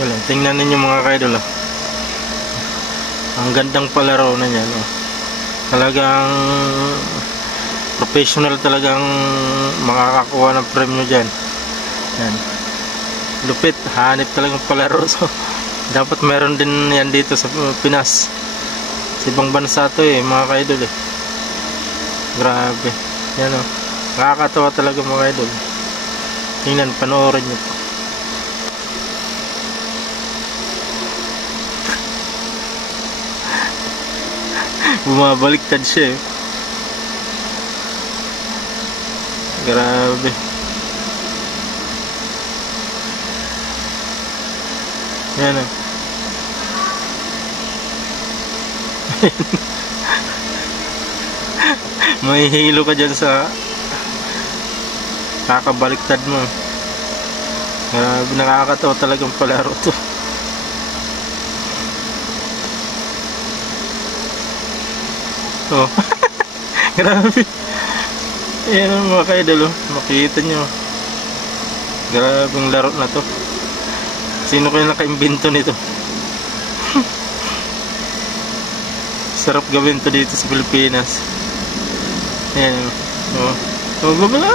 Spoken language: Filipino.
Wala, tingnan ninyo mga kaidol, oh. Ang gandang palaro na niyan, oh. Talagang professional talagang makakakuha ng premyo dyan. Yan. Lupit, hanip talagang palaro. So, dapat meron din yan dito sa Pinas. Sa ibang bansa to eh, mga kaidol eh. Grabe. Yan, oh. Nakakatawa talaga mga kaidol. Tingnan, panoorin nyo po. Bumabaliktad siya eh. Grabe. Yan o. May hilo ka dyan sa kakabaliktad mo. Grabe, nakakatawa talagang palaro to. Oh. Grabe. Ayan ang mga kaidol, oh. Makikita nyo. Grabe ang laro na to. Sino kaya naka-imbento nito? Sarap gawin to dito sa Pilipinas. Ayan. Oh. Oh, gumala.